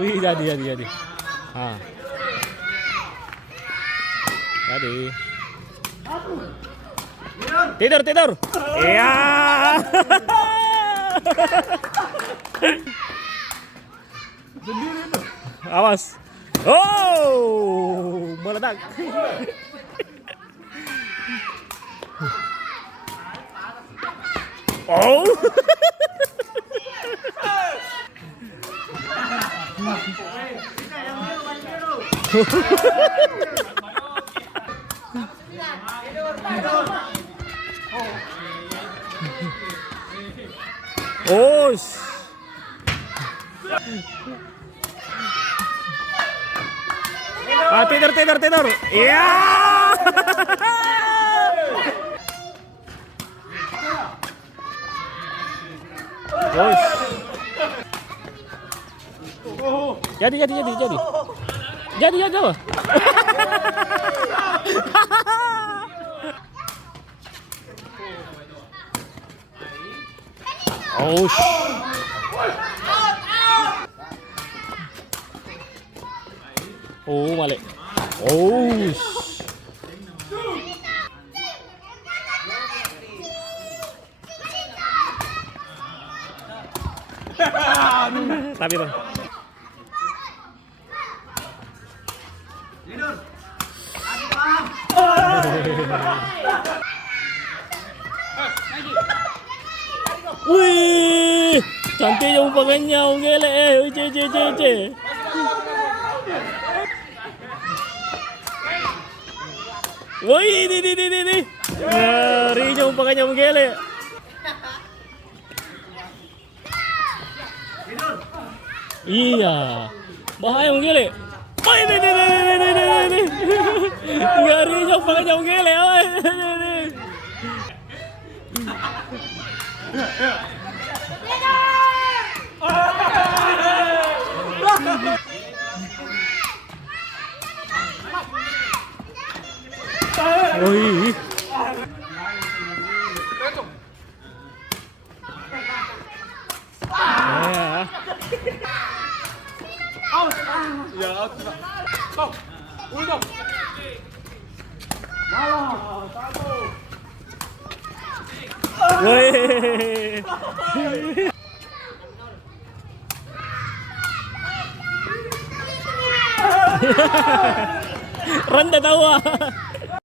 Wih, jadi. Ah. Jadi. Tidur. Iya. Awas. Oh, meledak. Oh. Oh. Ah, tidur. Iya. Bos. Jadi. Jadi. Oh. Oh, mali. Oh. Tapi bang. Wih, cantiknya umpangannya, gele. Ce. Wih, ini. Ngerinya umpangannya, gele. Iya, bahaya gele. Oh, ini. Ngerinya umpangannya, gele. Wih. Ya, out. Stop. Udah. Malah, satu. Wih. Rendah tawa.